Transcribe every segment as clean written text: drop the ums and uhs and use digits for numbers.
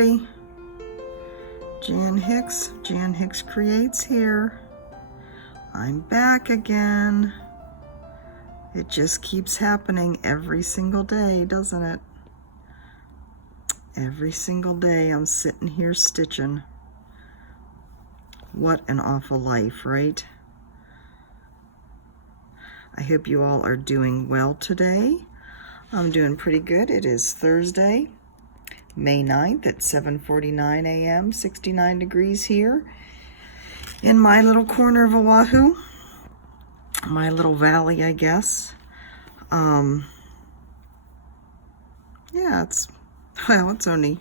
everybody. Jan Hicks Creates here. I'm back again. It just keeps happening every single day, doesn't it? Every single day I'm sitting here stitching. What an awful life, right? I hope you all are doing well today. I'm doing pretty good. It is Thursday, May 9th at 7:49 a.m., 69 degrees here in my little corner of Oahu, my little valley, I guess. Yeah, it's only,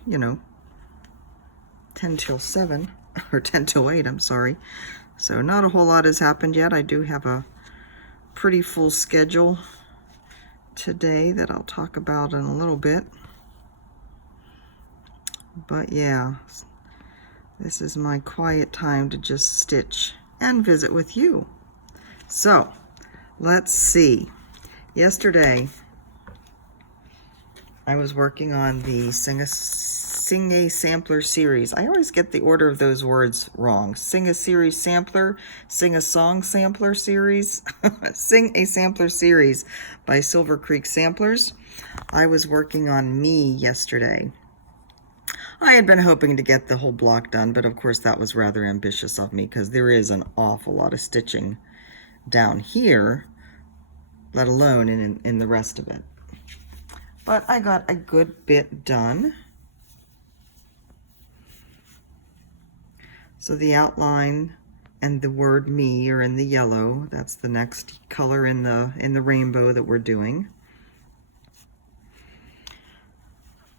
10 till 7, or 10 till 8, I'm sorry. So not a whole lot has happened yet. I do have a pretty full schedule today that I'll talk about in a little bit. But yeah, this is my quiet time to just stitch and visit with you. So let's see. Yesterday I was working on the Sing a Sampler series. I always get the order of those words wrong. Sing a Series Sampler, Sing a Song Sampler series. Sing a Sampler series by Silver Creek Samplers. I was working on Me yesterday. I had been hoping to get the whole block done, but of course that was rather ambitious of me because there is an awful lot of stitching down here, let alone in the rest of it. But I got a good bit done. So the outline and the word Me are in the yellow. That's the next color in the rainbow that we're doing.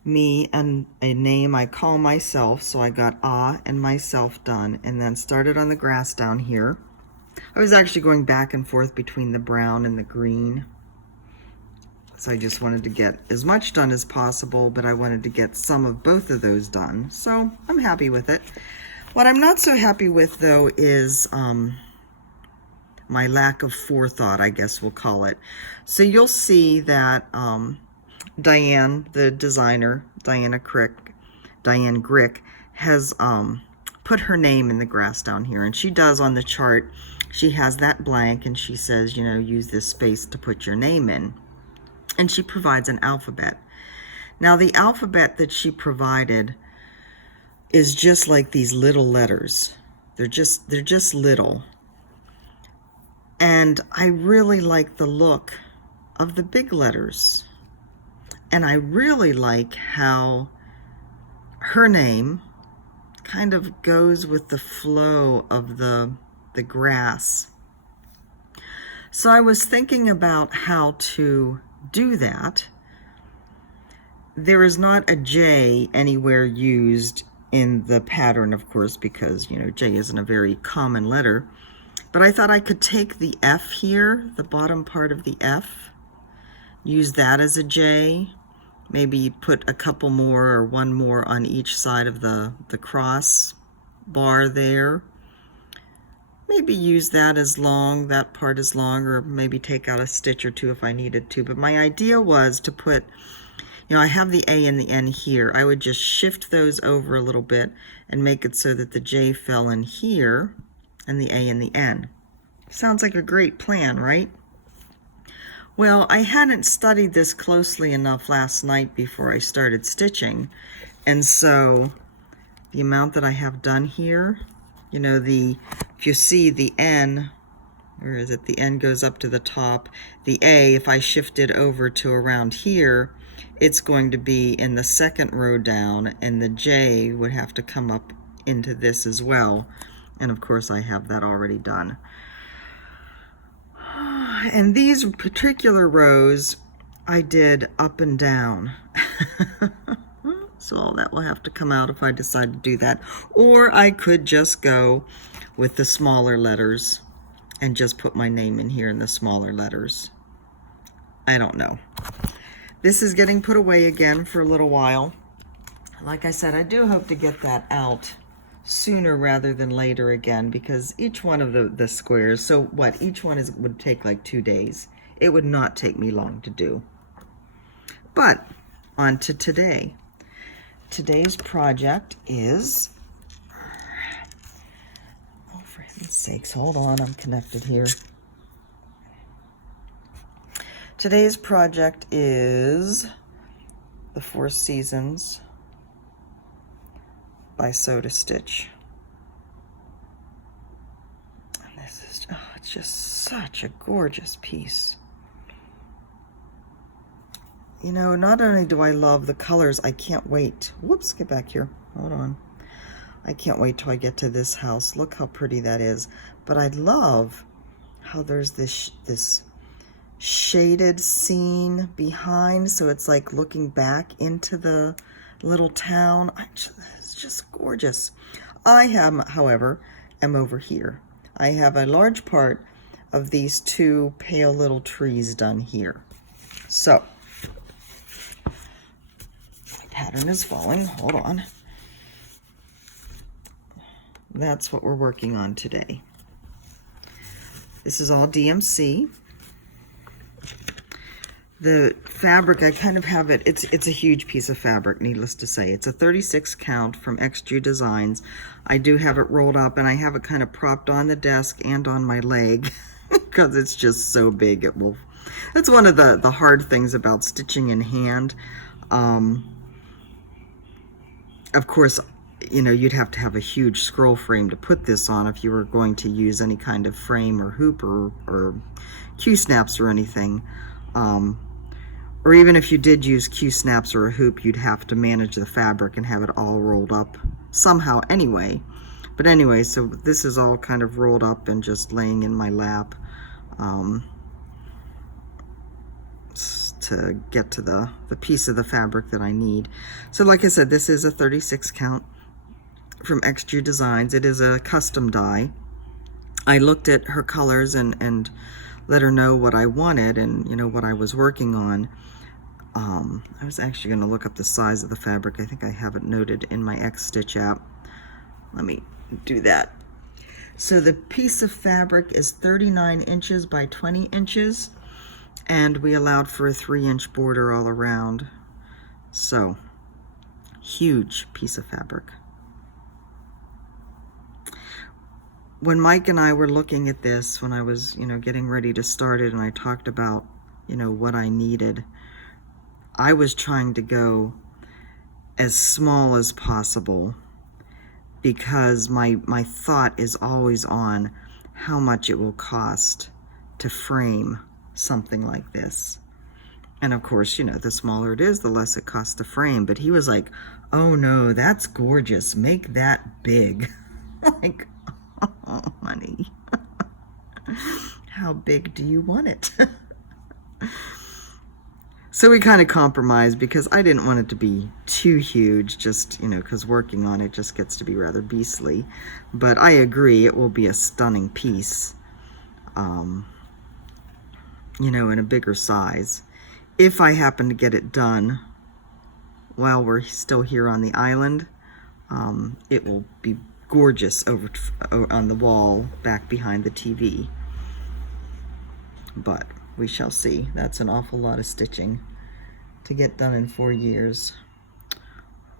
Me and a name I call myself, so I got and myself done, and then started on the grass down here. I was actually going back and forth between the brown and the green. So I just wanted to get as much done as possible, but I wanted to get some of both of those done. So I'm happy with it. What I'm not so happy with, though, is my lack of forethought, I guess we'll call it. So you'll see that Diane, the designer, Diane Grick, has put her name in the grass down here. And she does on the chart, she has that blank, and she says, use this space to put your name in. And she provides an alphabet. Now, the alphabet that she provided is just like these little letters. They're just little. And I really like the look of the big letters. And I really like how her name kind of goes with the flow of the grass. So I was thinking about how to do that. There is not a J anywhere used in the pattern, of course, because, J isn't a very common letter. But I thought I could take the F here, the bottom part of the F, use that as a J, maybe put a couple more or one more on each side of the cross bar there. Maybe use that as long, that part is long, or maybe take out a stitch or two if I needed to. But my idea was to put, I have the A and the N here. I would just shift those over a little bit and make it so that the J fell in here and the A and the N. Sounds like a great plan, right? Well, I hadn't studied this closely enough last night before I started stitching. And so the amount that I have done here, if you see the N, where is it? The N goes up to the top. The A, if I shift it over to around here, it's going to be in the second row down, and the J would have to come up into this as well. And of course I have that already done. And these particular rows I did up and down. So all that will have to come out if I decide to do that. Or I could just go with the smaller letters and just put my name in here in the smaller letters. I don't know. This is getting put away again for a little while. Like I said, I do hope to get that out sooner rather than later again, because each one of the squares, so what, each one would take like 2 days. It would not take me long to do. But on to today. today's project is, oh, for heaven's sakes, hold on, I'm connected here. Today's project is The Four Seasons by Soda Stitch. And this is, oh, it's just such a gorgeous piece. You know, not only do I love the colors, I can't wait. Whoops, get back here. Hold on. I can't wait till I get to this house. Look how pretty that is. But I love how there's this shaded scene behind, so it's like looking back into the little town. It's just gorgeous. I have, however, am over here. I have a large part of these two pale little trees done here. So, my pattern is falling. Hold on. That's what we're working on today. This is all DMC. The fabric, I kind of have it, it's a huge piece of fabric, needless to say. It's a 36 count from XG Designs. I do have it rolled up, and I have it kind of propped on the desk and on my leg because it's just so big. That's one of the hard things about stitching in hand. Of course, you know, you'd have to have a huge scroll frame to put this on if you were going to use any kind of frame or hoop or Q-snaps or anything. Or even if you did use Q-snaps or a hoop, you'd have to manage the fabric and have it all rolled up somehow anyway. But anyway, so this is all kind of rolled up and just laying in my lap to get to the piece of the fabric that I need. So like I said, this is a 36 count from XG Designs. It is a custom die. I looked at her colors and let her know what I wanted and, you know, what I was working on. I was actually going to look up the size of the fabric. I think I have it noted in my X-Stitch app. Let me do that. So the piece of fabric is 39 inches by 20 inches, and we allowed for a 3-inch border all around. So, huge piece of fabric. When Mike and I were looking at this, when I was, you know, getting ready to start it, and I talked about, you know, what I needed, I was trying to go as small as possible because my thought is always on how much it will cost to frame something like this. And of course, you know, the smaller it is, the less it costs to frame. But he was like, oh no, that's gorgeous. Make that big. Like, oh, honey, how big do you want it? So we kind of compromised because I didn't want it to be too huge, just, you know, because working on it just gets to be rather beastly. But I agree, it will be a stunning piece, you know, in a bigger size. If I happen to get it done while we're still here on the island, it will be gorgeous over on the wall back behind the TV. But we shall see. That's an awful lot of stitching to get done in 4 years.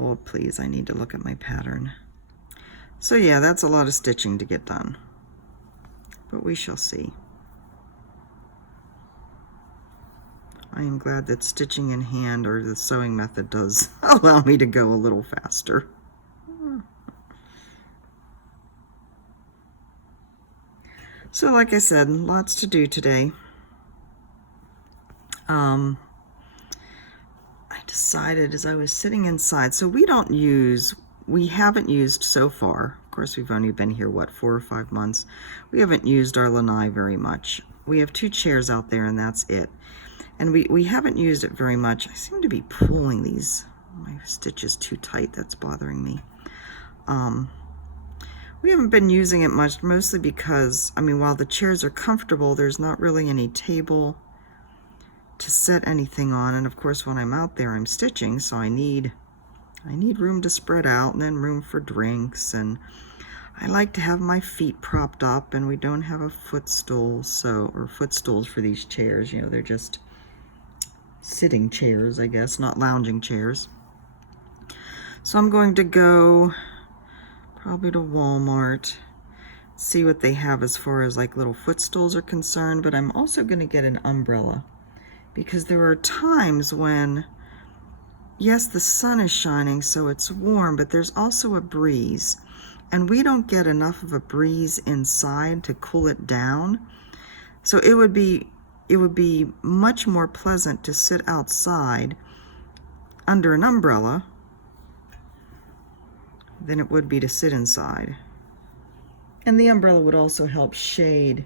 Oh, please, I need to look at my pattern. So yeah, that's a lot of stitching to get done. But we shall see. I am glad that stitching in hand or the sewing method does allow me to go a little faster. So like I said, lots to do today. I decided as I was sitting inside, so we haven't used so far, of course we've only been here, what, 4 or 5 months, we haven't used our lanai very much. We have 2 chairs out there and that's it. And we haven't used it very much. I seem to be pulling these, my stitch is too tight, that's bothering me. We haven't been using it much, mostly because, I mean, while the chairs are comfortable, there's not really any table to set anything on. And of course, when I'm out there, I'm stitching, so I need room to spread out and then room for drinks. And I like to have my feet propped up, and we don't have a footstool, or footstools for these chairs. You know, they're just sitting chairs, I guess, not lounging chairs. So I'm going to go probably to Walmart, see what they have as far as like little footstools are concerned, but I'm also going to get an umbrella because there are times when, yes, the sun is shining, so it's warm, but there's also a breeze, and we don't get enough of a breeze inside to cool it down. So it would be much more pleasant to sit outside under an umbrella than it would be to sit inside. And the umbrella would also help shade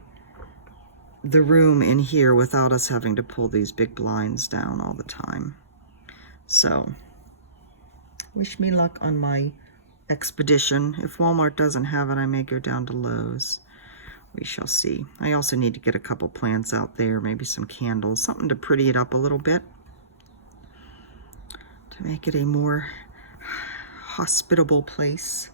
the room in here without us having to pull these big blinds down all the time. So, wish me luck on my expedition. If Walmart doesn't have it, I may go down to Lowe's. We shall see. I also need to get a couple plants out there, maybe some candles, something to pretty it up a little bit, to make it a more hospitable place.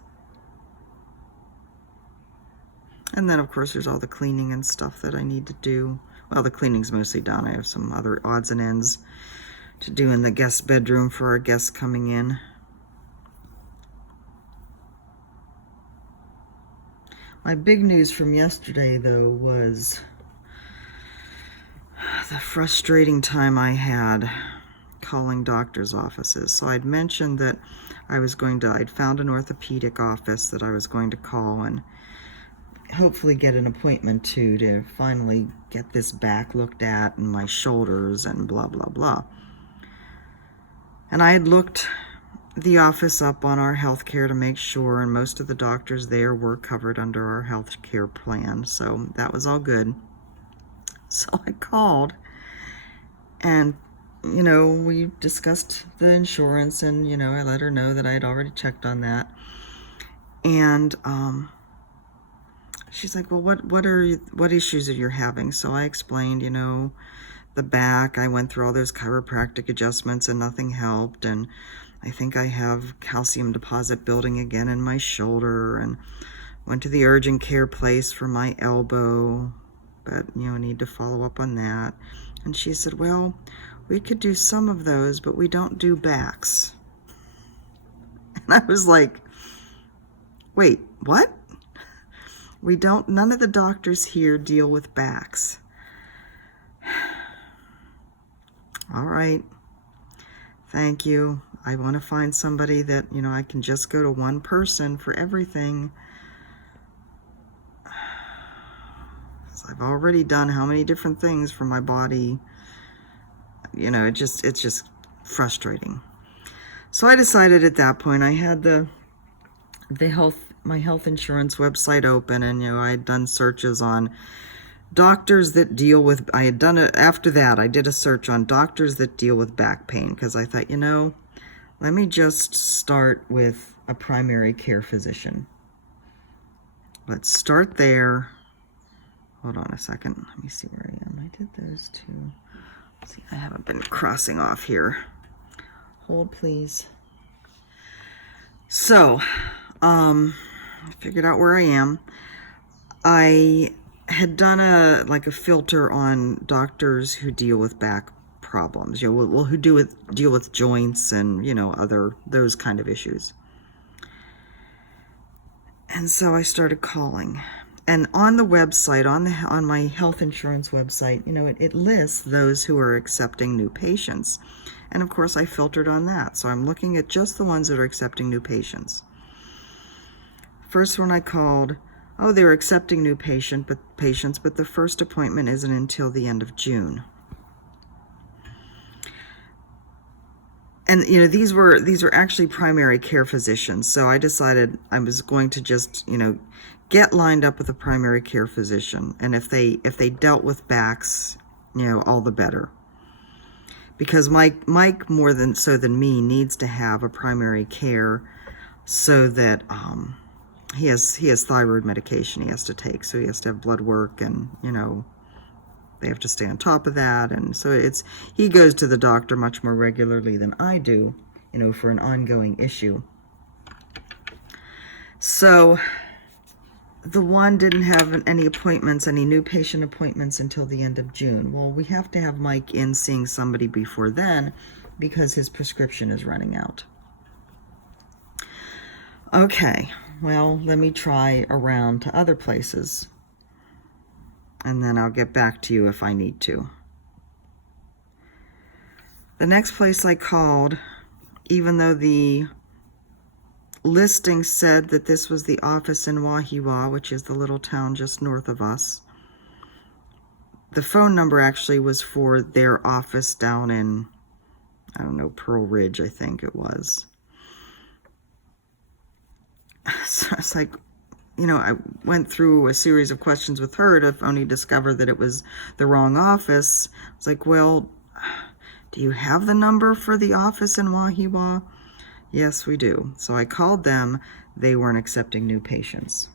And then, of course, there's all the cleaning and stuff that I need to do. Well, the cleaning's mostly done. I have some other odds and ends to do in the guest bedroom for our guests coming in. My big news from yesterday, though, was the frustrating time I had calling doctor's offices. So I'd mentioned that I'd found an orthopedic office that I was going to call and hopefully get an appointment to finally get this back looked at and my shoulders and blah, blah, blah. And I had looked the office up on our healthcare to make sure, and most of the doctors there were covered under our healthcare plan, so that was all good. So I called, and we discussed the insurance, and I let her know that I had already checked on that. And she's like, well, what issues are you having? So I explained, the back. I went through all those chiropractic adjustments and nothing helped, and I think I have calcium deposit building again in my shoulder, and went to the urgent care place for my elbow, but I need to follow up on that. And she said, well, we could do some of those, but we don't do backs. And I was like, wait, what? None of the doctors here deal with backs. All right, thank you. I want to find somebody that, I can just go to one person for everything. I've already done how many different things for my body. It's just frustrating. So I decided at that point, I had my health insurance website open, and I had done searches on doctors that deal with, after that, I did a search on doctors that deal with back pain, because I thought, let me just start with a primary care physician. Let's start there. Hold on a second. Let me see where I am. I did those two. See, I haven't been crossing off here. Hold, please. So, I figured out where I am. I had done a filter on doctors who deal with back problems, who deal with joints and other those kind of issues. And so I started calling, and on the website, on my health insurance website, it lists those who are accepting new patients, and of course I filtered on that. So I'm looking at just the ones that are accepting new patients. First one I called, they're accepting new patients, but the first appointment isn't until the end of June. And these are actually primary care physicians. So I decided I was going to just get lined up with a primary care physician, and if they dealt with backs, all the better. Because Mike more than me needs to have a primary care, so that he has thyroid medication he has to take, so he has to have blood work, and they have to stay on top of that, and so he goes to the doctor much more regularly than I do, for an ongoing issue. So the one didn't have any new patient appointments until the end of June. Well, we have to have Mike in seeing somebody before then, because his prescription is running out. Okay, well, let me try around to other places, and then I'll get back to you if I need to. The next place I called, even though the listing said that this was the office in Wahiwa, which is the little town just north of us, the phone number actually was for their office down in, I don't know, Pearl Ridge, I think it was. So it's like, I went through a series of questions with her to only discover that it was the wrong office. I was like, well, do you have the number for the office in Wahiwa? Yes, we do. So I called them. They weren't accepting new patients.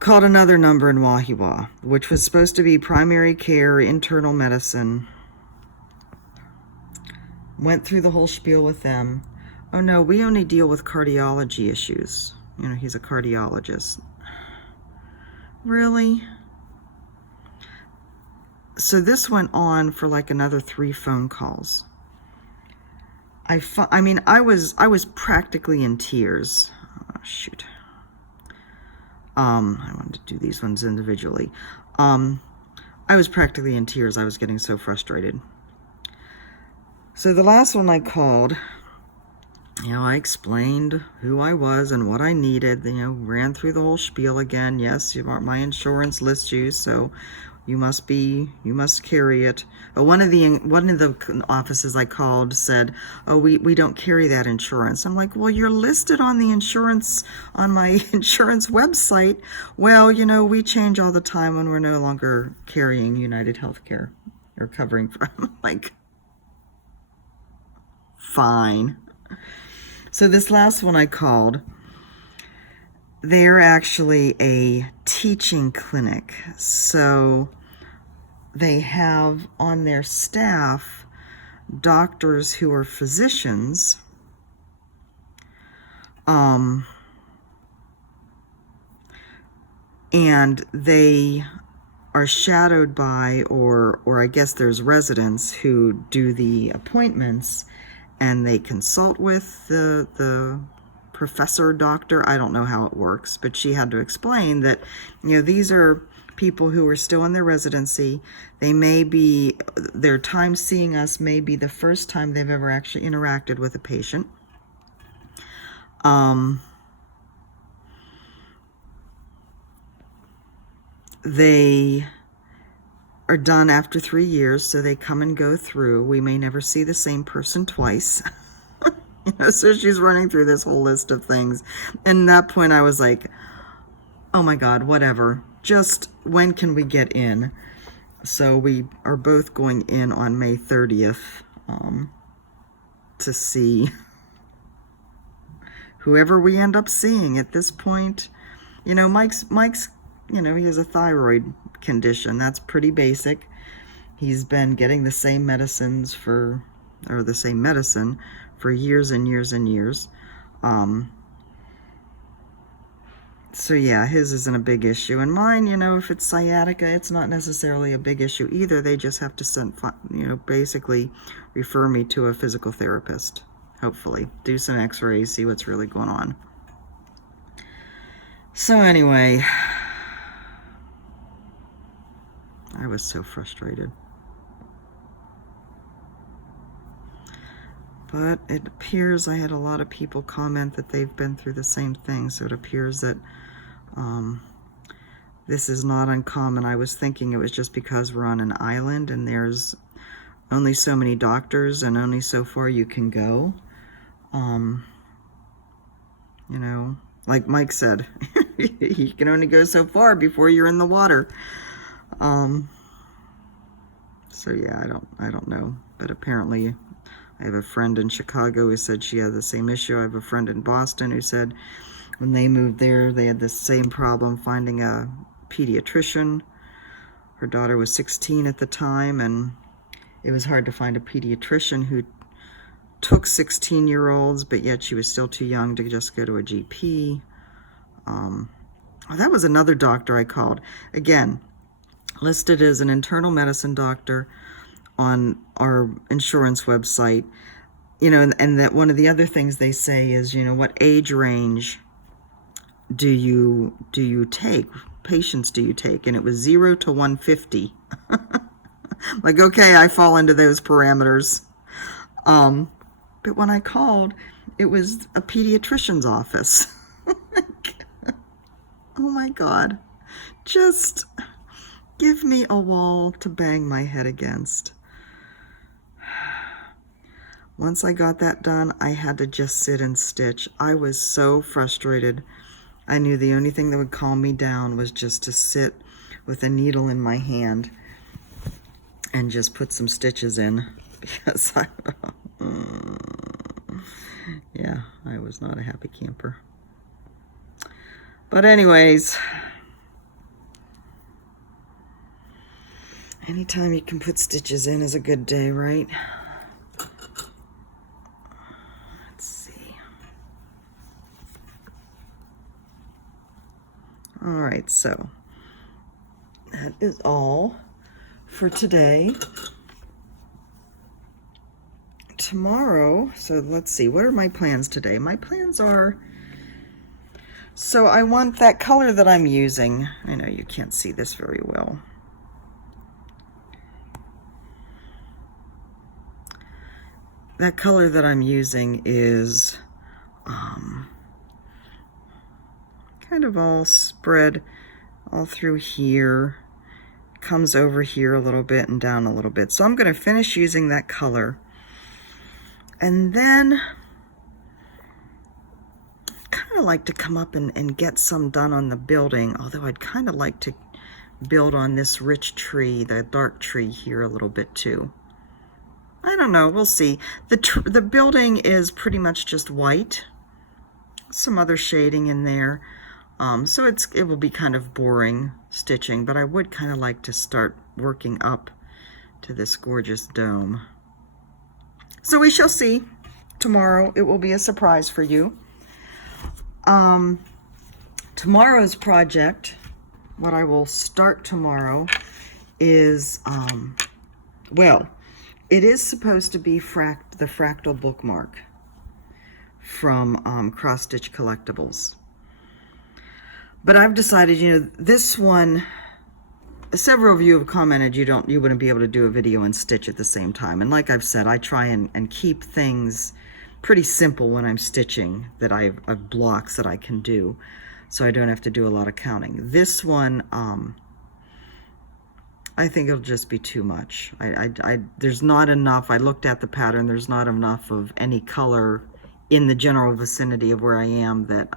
Called another number in Wahiwa, which was supposed to be primary care, internal medicine. Went through the whole spiel with them. Oh no, we only deal with cardiology issues. He's a cardiologist. Really? So this went on for like another 3 phone calls. I was practically in tears. Oh, shoot. I wanted to do these ones individually. I was practically in tears. I was getting so frustrated. So the last one I called, I explained who I was and what I needed, ran through the whole spiel again. Yes, my insurance lists you, so you must carry it. One of the offices I called said, oh, we don't carry that insurance. I'm like, well, you're listed on the insurance, on my insurance website. Well, we change all the time when we're no longer carrying United Healthcare or covering from. Like, fine. So this last one I called, they're actually a teaching clinic. So they have on their staff doctors who are physicians, and they are shadowed by, or I guess there's residents who do the appointments, and they consult with the professor doctor. I don't know how it works, but she had to explain that, these are people who are still in their residency. They may be, their time seeing us may be the first time they've ever actually interacted with a patient. They are done after 3 years, so they come and go through. We may never see the same person twice. So she's running through this whole list of things. And at that point I was like, oh my God, whatever. Just when can we get in? So we are both going in on May 30th to see whoever we end up seeing at this point. Mike's he has a thyroid condition. That's pretty basic. He's been getting the same medicine for years and years and years. So yeah, his isn't a big issue. And mine, if it's sciatica, it's not necessarily a big issue either. They just have to basically refer me to a physical therapist, hopefully. Do some x-rays, see what's really going on. So anyway, I was so frustrated. But it appears I had a lot of people comment that they've been through the same thing, so it appears that this is not uncommon. I was thinking it was just because we're on an island and there's only so many doctors and only so far you can go. Like Mike said, you can only go so far before you're in the water. So yeah, I don't know, but apparently I have a friend in Chicago who said she had the same issue. I have a friend in Boston who said when they moved there, they had the same problem finding a pediatrician. Her daughter was 16 at the time, and it was hard to find a pediatrician who took 16-year-olds, but yet she was still too young to just go to a GP. That was another doctor I called. Again, listed as an internal medicine doctor on our insurance website. you know, and that one of the other things they say is, you know, what age range do you take? Patients do you take? And it was 0 to 150. Like, okay, I fall into those parameters. But when I called, it was a pediatrician's office. Oh my God. Just give me a wall to bang my head against. Once I got that done, I had to just sit and stitch. I was so frustrated. I knew the only thing that would calm me down was just to sit with a needle in my hand and just put some stitches in, because yeah, I was not a happy camper. But anyways, anytime you can put stitches in is a good day, right? Let's see. All right, so that is all for today. Tomorrow, so let's see, what are my plans today? My plans are, so I want that color that I'm using. I know you can't see this very well. That color that I'm using is kind of all spread all through here, comes over here a little bit and down a little bit. So I'm going to finish using that color. And then I'd kind of like to come up and get some done on the building, although I'd kind of like to build on this rich tree, the dark tree here a little bit too. I don't know, we'll see. The building is pretty much just white, some other shading in there. So it will be kind of boring stitching, but I would kind of like to start working up to this gorgeous dome. So we shall see tomorrow. It will be a surprise for you. Tomorrow's project, what I will start tomorrow is, well, it is supposed to be the fractal bookmark from Cross Stitch Collectibles. But I've decided, you know, this one, several of you have commented you wouldn't be able to do a video and stitch at the same time. And like I've said, I try and keep things pretty simple when I'm stitching, that I have blocks that I can do, so I don't have to do a lot of counting. This one, I think it'll just be too much. There's not enough. I looked at the pattern. There's not enough of any color in the general vicinity of where I am that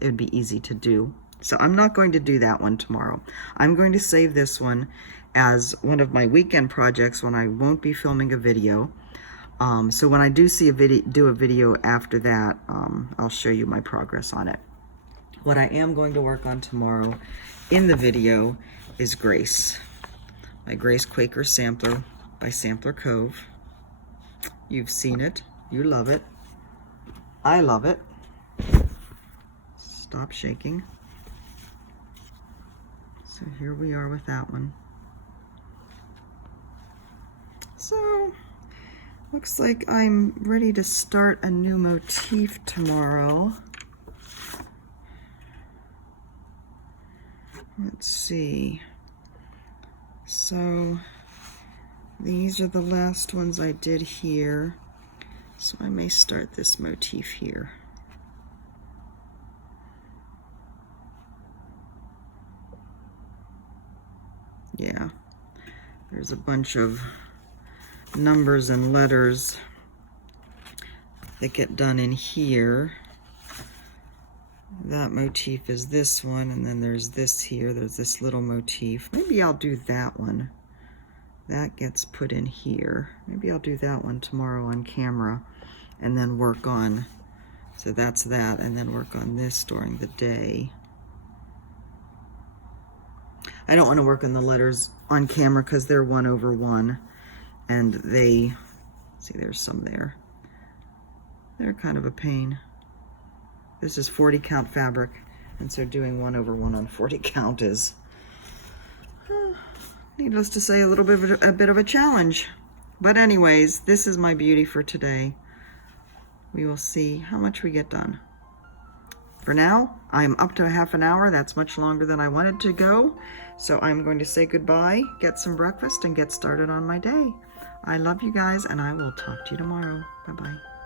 it would be easy to do. So I'm not going to do that one tomorrow. I'm going to save this one as one of my weekend projects when I won't be filming a video. So when I do do a video after that, I'll show you my progress on it. What I am going to work on tomorrow in the video is Grace. My Grace Quaker sampler by Sampler Cove. You've seen it. You love it. I love it. Stop shaking. So here we are with that one. So, looks like I'm ready to start a new motif tomorrow. Let's see. So, these are the last ones I did here. So I may start this motif here. Yeah, there's a bunch of numbers and letters that get done in here. That motif is this one, and then there's this here. There's this little motif. Maybe I'll do that one. That gets put in here. Maybe I'll do that one tomorrow on camera and then work on, so that's that, and then work on this during the day. I don't want to work on the letters on camera because they're 1/1, and they, see, there's some there. They're kind of a pain. This is 40 count fabric, and so doing 1/1 on 40 count is, needless to say, a bit of a challenge. But anyways, this is my beauty for today. we will see how much we get done. For now, I'm up to a half an hour. That's much longer than I wanted to go. So I'm going to say goodbye, get some breakfast, and get started on my day. I love you guys, and I will talk to you tomorrow. Bye-bye.